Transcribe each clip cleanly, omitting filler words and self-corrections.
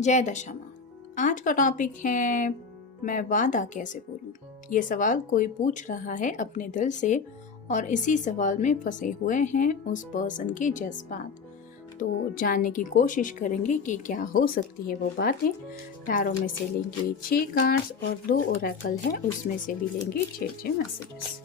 जय दशा माँ। आज का टॉपिक है मैं वादा कैसे बोलूं। ये सवाल कोई पूछ रहा है अपने दिल से और इसी सवाल में फंसे हुए हैं उस पर्सन के जज्बात। तो जानने की कोशिश करेंगे कि क्या हो सकती है वो बातें। टैरो में से लेंगे 6 कार्ड्स और 2 ओरेकल है, उसमें से भी लेंगे 6 मैसेजेस।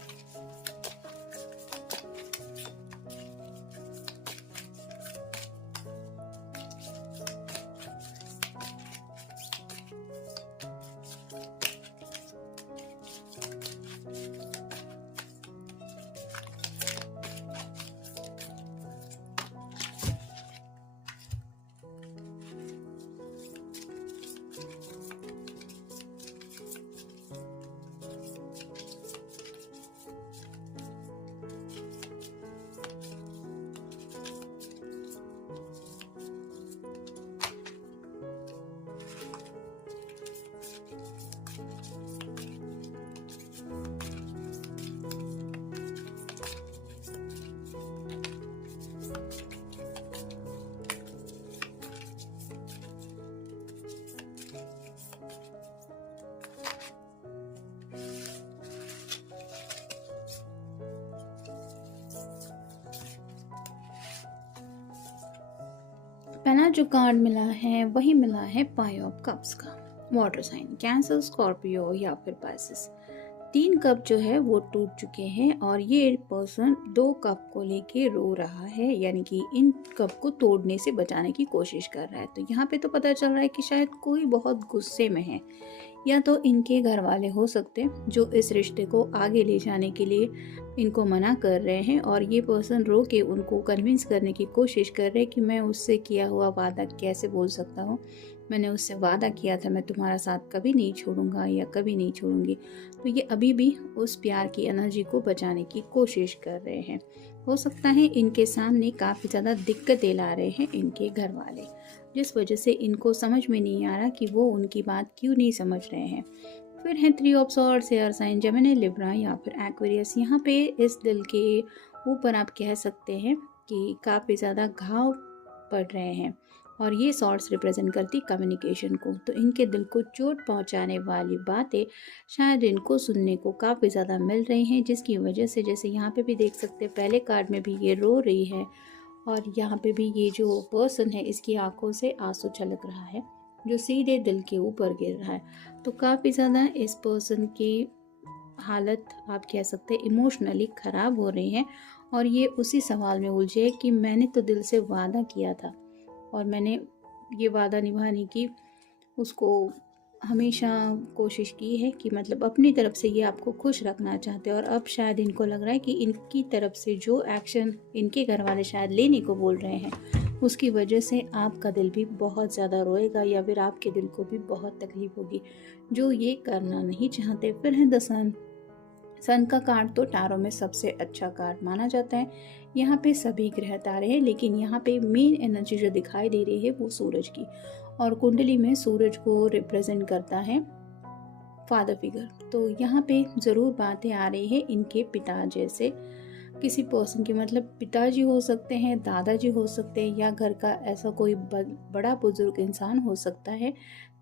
पहला जो कार्ड मिला है वही मिला है 5 ऑफ कप्स का। वाटर साइन कैंसर, स्कॉर्पियो या फिर पाइसेस। 3 कप जो है वो टूट चुके हैं और ये पर्सन 2 कप को लेके रो रहा है, यानी कि इन कप को तोड़ने से बचाने की कोशिश कर रहा है। तो यहाँ पे तो पता चल रहा है कि शायद कोई बहुत गुस्से में है, या तो इनके घर वाले हो सकते हैं जो इस रिश्ते को आगे ले जाने के लिए इनको मना कर रहे हैं, और ये पर्सन रो के उनको कन्विंस करने की कोशिश कर रहे हैं कि मैं उससे किया हुआ वादा कैसे बोल सकता हूँ। मैंने उससे वादा किया था मैं तुम्हारा साथ कभी नहीं छोड़ूंगा या कभी नहीं छोड़ूंगी। तो ये अभी भी उस प्यार की एनर्जी को बचाने की कोशिश कर रहे हैं। हो सकता है इनके सामने काफ़ी ज़्यादा दिक्कतें ला रहे हैं इनके घर वाले, जिस वजह से इनको समझ में नहीं आ रहा कि वो उनकी बात क्यों नहीं समझ रहे हैं। फिर है 3 of swords, air sign Gemini, Libra या फिर एक्वेरियस। यहाँ पे इस दिल के ऊपर आप कह सकते हैं कि काफ़ी ज़्यादा घाव पड़ रहे हैं, और ये सॉर्ड्स रिप्रेजेंट करती कम्युनिकेशन को। तो इनके दिल को चोट पहुंचाने वाली बातें शायद इनको सुनने को काफ़ी ज़्यादा मिल रही हैं, जिसकी वजह से जैसे यहाँ पे भी देख सकते हैं पहले कार्ड में भी ये रो रही है, और यहाँ पे भी ये जो पर्सन है इसकी आंखों से आंसू छलक रहा है जो सीधे दिल के ऊपर गिर रहा है। तो काफ़ी ज़्यादा इस पर्सन की हालत आप कह सकते हैं इमोशनली ख़राब हो रही है, और ये उसी सवाल में उलझे कि मैंने तो दिल से वादा किया था और मैंने ये वादा निभाने की उसको हमेशा कोशिश की है कि मतलब अपनी तरफ से ये आपको खुश रखना चाहते हैं, और अब शायद इनको लग रहा है कि इनकी तरफ से जो एक्शन इनके घर वाले शायद लेने को बोल रहे हैं उसकी वजह से आपका दिल भी बहुत ज़्यादा रोएगा, या फिर आपके दिल को भी बहुत तकलीफ होगी जो ये करना नहीं चाहते। फिर है द सन। सन का कार्ड तो टैरो में सबसे अच्छा कार्ड माना जाता है। यहाँ पे सभी ग्रह तारे हैं, लेकिन यहाँ पे मेन एनर्जी जो दिखाई दे रही है वो सूरज की, और कुंडली में सूरज को रिप्रेजेंट करता है फादर फिगर। तो यहाँ पे ज़रूर बातें आ रही है इनके पिता जैसे किसी पर्सन के, मतलब पिताजी हो सकते हैं, दादाजी हो सकते हैं, या घर का ऐसा कोई बड़ा बुजुर्ग इंसान हो सकता है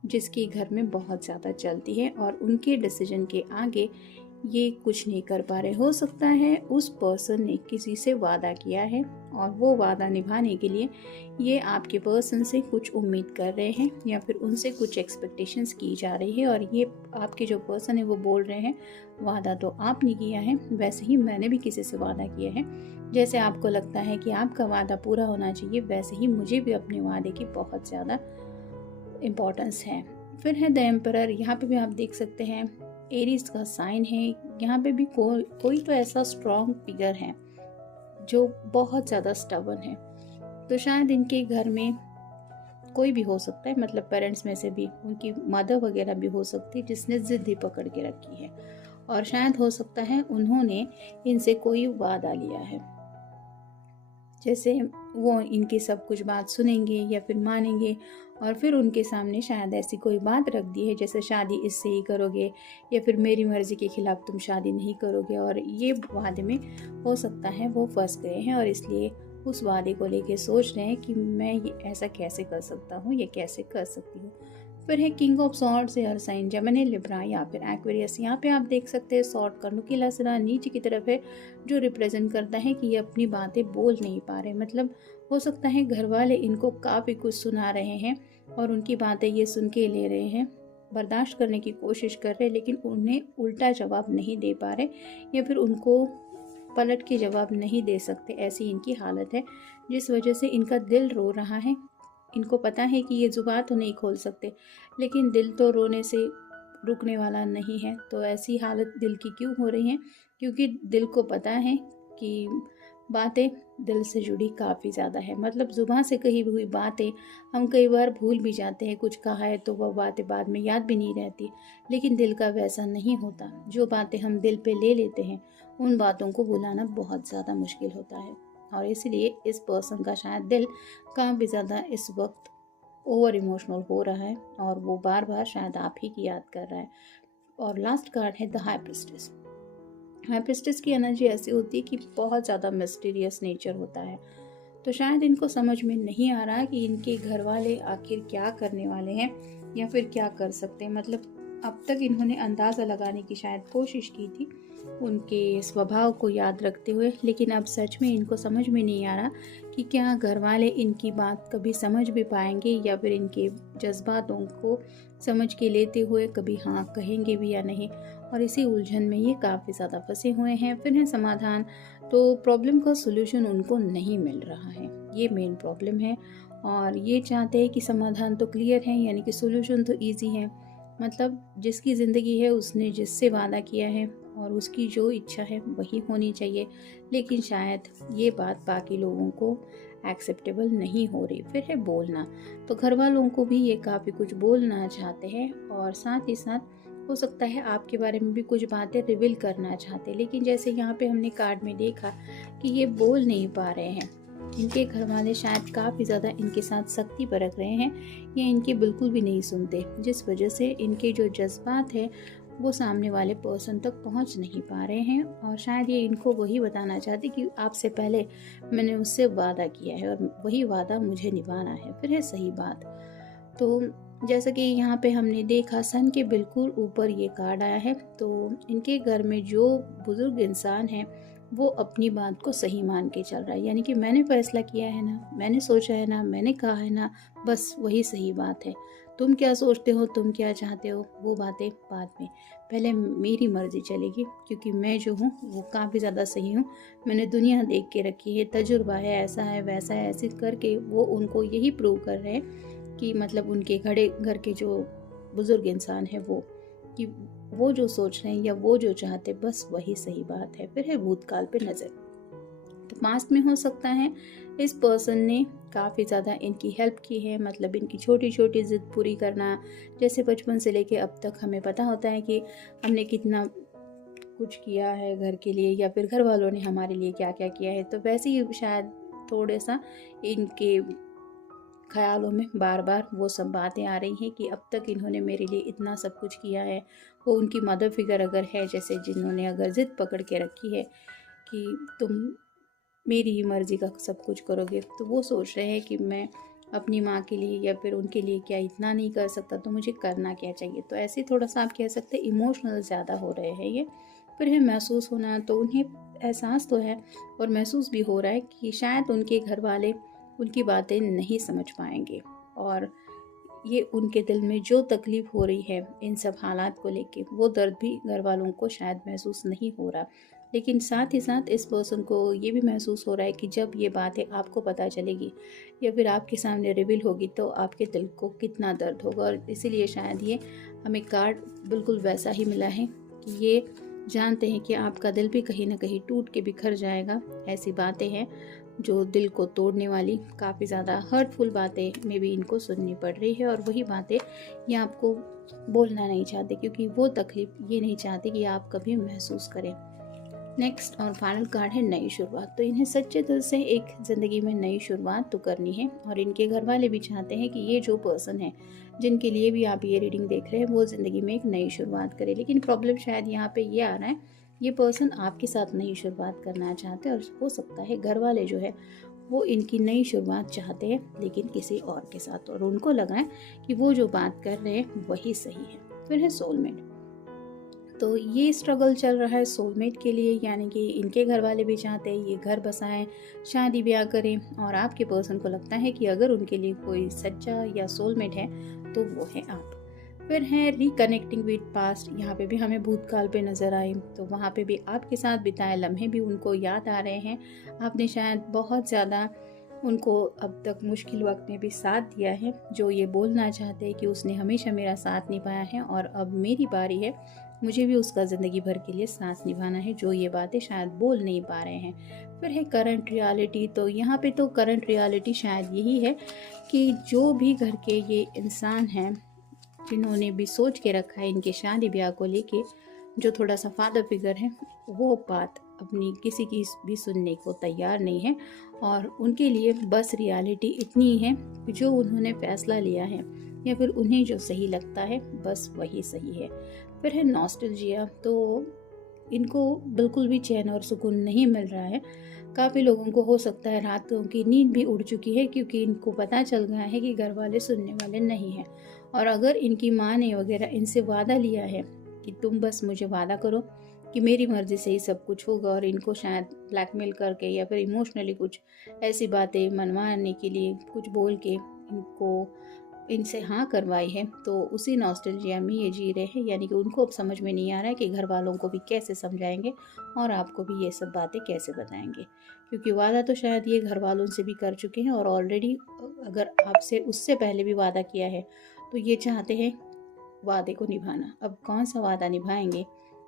जिसकी घर में बहुत ज़्यादा चलती है, और उनके डिसीजन के आगे ये कुछ नहीं कर पा रहे। हो सकता है उस पर्सन ने किसी से वादा किया है और वो वादा निभाने के लिए ये आपके पर्सन से कुछ उम्मीद कर रहे हैं, या फिर उनसे कुछ एक्सपेक्टेशंस की जा रही है, और ये आपके जो पर्सन है वो बोल रहे हैं वादा तो आपने किया है, वैसे ही मैंने भी किसी से वादा किया है। जैसे आपको लगता है कि आपका वादा पूरा होना चाहिए, वैसे ही मुझे भी अपने वादे की बहुत ज़्यादा इम्पोर्टेंस है। फिर है द एम्परर। यहाँ पे भी आप देख सकते हैं एरीज का साइन है। यहाँ पे भी कोई तो ऐसा स्ट्रॉन्ग फिगर है जो बहुत ज़्यादा स्टबर्न है। तो शायद इनके घर में कोई भी हो सकता है, मतलब पेरेंट्स में से भी उनकी मदर वगैरह भी हो सकती है जिसने जिद ही पकड़ के रखी है, और शायद हो सकता है उन्होंने इनसे कोई वादा लिया है, जैसे वो इनकी सब कुछ बात सुनेंगे या फिर मानेंगे, और फिर उनके सामने शायद ऐसी कोई बात रख दी है जैसे शादी इससे ही करोगे, या फिर मेरी मर्ज़ी के खिलाफ़ तुम शादी नहीं करोगे, और ये वादे में हो सकता है वो फंस गए हैं और इसलिए उस वादे को लेके सोच रहे हैं कि मैं ये ऐसा कैसे कर सकता हूँ, ये कैसे कर सकती हूँ। फिर है king of swords, air sign Gemini, Libra या फिर एक्वेरियस। यहाँ पे आप देख सकते हैं सॉर्ड का नुकीला सिरा नीचे की तरफ है, जो रिप्रेजेंट करता है कि ये अपनी बातें बोल नहीं पा रहे। मतलब हो सकता है घर वाले इनको काफ़ी कुछ सुना रहे हैं और उनकी बातें ये सुन के ले रहे हैं, बर्दाश्त करने की कोशिश कर रहे हैं, लेकिन उन्हें उल्टा जवाब नहीं दे पा रहे या फिर उनको पलट के जवाब नहीं दे सकते। ऐसी इनकी हालत है, जिस वजह से इनका दिल रो रहा है। इनको पता है कि ये जुबान तो नहीं खोल सकते, लेकिन दिल तो रोने से रुकने वाला नहीं है। तो ऐसी हालत दिल की क्यों हो रही है? क्योंकि दिल को पता है कि बातें दिल से जुड़ी काफ़ी ज़्यादा है। मतलब ज़ुबान से कही हुई बातें हम कई बार भूल भी जाते हैं, कुछ कहा है तो वह बातें बाद में याद भी नहीं रहती, लेकिन दिल का वैसा नहीं होता। जो बातें हम दिल पे ले लेते हैं, उन बातों को भुलाना बहुत ज़्यादा मुश्किल होता है। और इसलिए इस पर्सन का शायद दिल काफ़ी ज़्यादा इस वक्त ओवर इमोशनल हो रहा है और वो बार बार शायद आप ही की याद कर रहा है। और लास्ट कार्ड है the high priestess. High priestess की एनर्जी ऐसी होती है कि बहुत ज़्यादा मिस्टीरियस नेचर होता है। तो शायद इनको समझ में नहीं आ रहा कि इनके घर वाले आखिर क्या करने वाले हैं या फिर क्या कर सकते हैं। मतलब अब तक इन्होंने अंदाज़ा लगाने की शायद कोशिश की थी उनके स्वभाव को याद रखते हुए, लेकिन अब सच में इनको समझ में नहीं आ रहा कि क्या घर वाले इनकी बात कभी समझ भी पाएंगे या फिर इनके जज्बातों को समझ के लेते हुए कभी हाँ कहेंगे भी या नहीं। और इसी उलझन में ये काफ़ी ज़्यादा फंसे हुए हैं। फिर है समाधान, तो प्रॉब्लम का सोल्यूशन उनको नहीं मिल रहा है, ये मेन प्रॉब्लम है। और ये चाहते हैं कि समाधान तो क्लियर है, यानी कि सोल्यूशन तो ईजी है। मतलब जिसकी ज़िंदगी है उसने जिससे वादा किया है और उसकी जो इच्छा है वही होनी चाहिए, लेकिन शायद ये बात बाकी लोगों को एक्सेप्टेबल नहीं हो रही। फिर है बोलना, तो घर वालों को भी ये काफ़ी कुछ बोलना चाहते हैं और साथ ही साथ हो सकता है आपके बारे में भी कुछ बातें रिवील करना चाहते हैं, लेकिन जैसे यहाँ पे हमने कार्ड में देखा कि ये बोल नहीं पा रहे हैं। इनके घर वाले शायद काफ़ी ज़्यादा इनके साथ सख्ती बरत रहे हैं या इनकी बिल्कुल भी नहीं सुनते, जिस वजह से इनके जो जज्बात है वो सामने वाले पर्सन तक पहुंच नहीं पा रहे हैं। और शायद ये इनको वही बताना चाहते कि आपसे पहले मैंने उससे वादा किया है और वही वादा मुझे निभाना है। फिर है सही बात, तो जैसा कि यहाँ पे हमने देखा सन के बिल्कुल ऊपर ये कार्ड आया है। तो इनके घर में जो बुजुर्ग इंसान है वो अपनी बात को सही मान के चल रहा है, यानी कि मैंने फैसला किया है ना, मैंने सोचा है ना, मैंने कहा है ना, बस वही सही बात है। तुम क्या सोचते हो, तुम क्या चाहते हो, वो बातें बाद में, पहले मेरी मर्जी चलेगी, क्योंकि मैं जो हूँ वो काफ़ी ज़्यादा सही हूँ। मैंने दुनिया देख के रखी है, तजुर्बा है, ऐसा है वैसा है, ऐसे करके वो उनको यही प्रूव कर रहे हैं कि मतलब उनके घर के जो बुजुर्ग इंसान है वो कि वो जो सोच रहे हैं या वो जो चाहते बस वही सही बात है। फिर है भूतकाल पे नज़र, तो पास्ट में हो सकता है इस पर्सन ने काफ़ी ज़्यादा इनकी हेल्प की है। मतलब इनकी छोटी छोटी ज़िद पूरी करना, जैसे बचपन से लेके अब तक हमें पता होता है कि हमने कितना कुछ किया है घर के लिए या फिर घर वालों ने हमारे लिए क्या क्या किया है, तो वैसे ही शायद थोड़ा सा इनके ख्यालों में बार बार वो सब बातें आ रही हैं कि अब तक इन्होंने मेरे लिए इतना सब कुछ किया है। वो उनकी मदर फिगर अगर है, जैसे जिन्होंने अगर ज़िद पकड़ के रखी है कि तुम मेरी ही मर्ज़ी का सब कुछ करोगे, तो वो सोच रहे हैं कि मैं अपनी माँ के लिए या फिर उनके लिए क्या इतना नहीं कर सकता, तो मुझे करना क्या चाहिए। तो ऐसे थोड़ा सा आप कह सकते हैं इमोशनल ज़्यादा हो रहे हैं ये। फिर है महसूस होना, तो उन्हें एहसास तो है और महसूस भी हो रहा है कि शायद उनके घर वाले उनकी बातें नहीं समझ पाएंगे और ये उनके दिल में जो तकलीफ़ हो रही है इन सब हालात को लेके, वो दर्द भी घर वालों को शायद महसूस नहीं हो रहा। लेकिन साथ ही साथ इस पर्सन को ये भी महसूस हो रहा है कि जब ये बातें आपको पता चलेगी या फिर आपके सामने रिवील होगी तो आपके दिल को कितना दर्द होगा। और इसीलिए शायद ये हमें कार्ड बिल्कुल वैसा ही मिला है कि ये जानते हैं कि आपका दिल भी कहीं ना कहीं टूट के बिखर जाएगा। ऐसी बातें हैं जो दिल को तोड़ने वाली, काफ़ी ज़्यादा हर्टफुल बातें में भी इनको सुननी पड़ रही है और वही बातें ये आपको बोलना नहीं चाहते, क्योंकि वो तकलीफ़ ये नहीं चाहते कि आप कभी महसूस करें। नेक्स्ट और फाइनल कार्ड है नई शुरुआत। तो इन्हें सच्चे दिल से एक ज़िंदगी में नई शुरुआत तो करनी है और इनके घर वाले भी चाहते हैं कि ये जो पर्सन है जिनके लिए भी आप ये रीडिंग देख रहे हैं वो ज़िंदगी में एक नई शुरुआत करे। लेकिन प्रॉब्लम शायद यहाँ पे ये आ रहा है, ये पर्सन आपके साथ नई शुरुआत करना चाहते हैं और हो सकता है घर वाले जो है वो इनकी नई शुरुआत चाहते हैं लेकिन किसी और के साथ, और उनको लग रहा है कि वो जो बात कर रहे हैं वही सही है। फिर है सोलमेट। तो ये स्ट्रगल चल रहा है सोलमेट के लिए, यानी कि इनके घर वाले भी चाहते हैं ये घर बसाएं, शादी ब्याह करें, और आपके पर्सन को लगता है कि अगर उनके लिए कोई सच्चा या सोलमेट है तो वो है आप। फिर है रिकनेक्टिंग विद पास्ट। यहाँ पे भी हमें भूतकाल पे नज़र आए, तो वहाँ पे भी आपके साथ बिताए लम्हे भी उनको याद आ रहे हैं। आपने शायद बहुत ज़्यादा उनको अब तक मुश्किल वक्त में भी साथ दिया है, जो ये बोलना चाहते हैं कि उसने हमेशा मेरा साथ निभाया है और अब मेरी बारी है, मुझे भी उसका ज़िंदगी भर के लिए साथ निभाना है, जो ये बातें शायद बोल नहीं पा रहे हैं। फिर है करंट रियलिटी। तो यहाँ पे तो करंट रियलिटी शायद यही है कि जो भी घर के ये इंसान हैं जिन्होंने भी सोच के रखा है इनके शादी ब्याह को लेके, जो थोड़ा सा फादर फिगर है, वो बात अपनी किसी की भी सुनने को तैयार नहीं है, और उनके लिए बस रियलिटी इतनी है कि जो उन्होंने फैसला लिया है या फिर उन्हें जो सही लगता है बस वही सही है। फिर है नॉस्टैल्जिया। तो इनको बिल्कुल भी चैन और सुकून नहीं मिल रहा है। काफ़ी लोगों को हो सकता है रातों की नींद भी उड़ चुकी है, क्योंकि इनको पता चल गया है कि घर वाले सुनने वाले नहीं हैं, और अगर इनकी माँ ने वगैरह इनसे वादा लिया है कि तुम बस मुझे वादा करो कि मेरी मर्ज़ी से ही सब कुछ होगा, और इनको शायद ब्लैकमेल करके या फिर इमोशनली कुछ ऐसी बातें मनवाने के लिए कुछ बोल के इनसे हाँ करवाई है, तो उसी नॉस्टैल्जिया में ये जी रहे हैं। यानी कि उनको अब समझ में नहीं आ रहा है कि घर वालों को भी कैसे समझाएंगे और आपको भी ये सब बातें कैसे बताएंगे, क्योंकि वादा तो शायद ये घर वालों से भी कर चुके हैं, और ऑलरेडी अगर आपसे उससे पहले भी वादा किया है तो ये चाहते हैं वादे को निभाना। अब कौन सा वादा निभाएंगे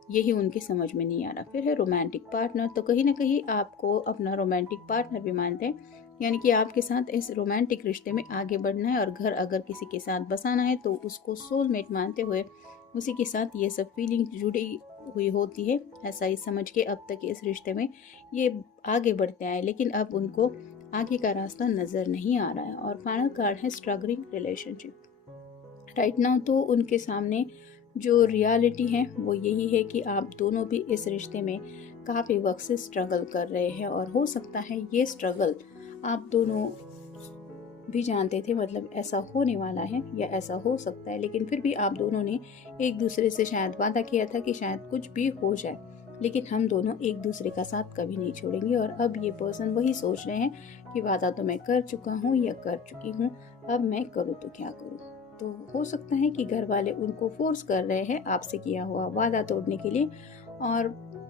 यही उनके समझ में नहीं आ रहा। फिर है रोमांटिक पार्टनर। तो कहीं ना कहीं आपको अपना रोमांटिक पार्टनर भी मानते हैं, यानी कि आपके साथ इस रोमांटिक रिश्ते में आगे बढ़ना है, और घर अगर किसी के साथ बसाना है तो उसको सोलमेट मानते हुए उसी के साथ ये सब फीलिंग जुड़ी हुई होती है, ऐसा ही समझ के अब तक इस रिश्ते में ये आगे बढ़ते आए, लेकिन अब उनको आगे का रास्ता नज़र नहीं आ रहा है। और फाइनल कार्ड है स्ट्रगलिंग रिलेशनशिप। राइट नाउ तो उनके सामने जो रियलिटी है वो यही है कि आप दोनों भी इस रिश्ते में काफ़ी वक्त से स्ट्रगल कर रहे हैं, और हो सकता है ये स्ट्रगल आप दोनों भी जानते थे, मतलब ऐसा होने वाला है या ऐसा हो सकता है, लेकिन फिर भी आप दोनों ने एक दूसरे से शायद वादा किया था कि शायद कुछ भी हो जाए लेकिन हम दोनों एक दूसरे का साथ कभी नहीं छोड़ेंगे। और अब ये पर्सन वही सोच रहे हैं कि वादा तो मैं कर चुका हूँ या कर चुकी हूँ, अब मैं करूँ तो क्या करूँ। तो हो सकता है कि घर वाले उनको फोर्स कर रहे हैं आपसे किया हुआ वादा तोड़ने के लिए, और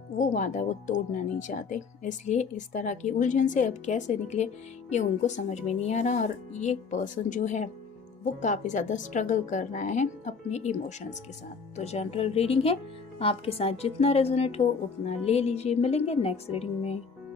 वो वादा वो तोड़ना नहीं चाहते, इसलिए इस तरह की उलझन से अब कैसे निकले ये उनको समझ में नहीं आ रहा। और ये पर्सन जो है वो काफ़ी ज़्यादा स्ट्रगल कर रहा है अपने इमोशंस के साथ। तो जनरल रीडिंग है, आपके साथ जितना रेजोनेट हो उतना ले लीजिए। मिलेंगे नेक्स्ट रीडिंग में।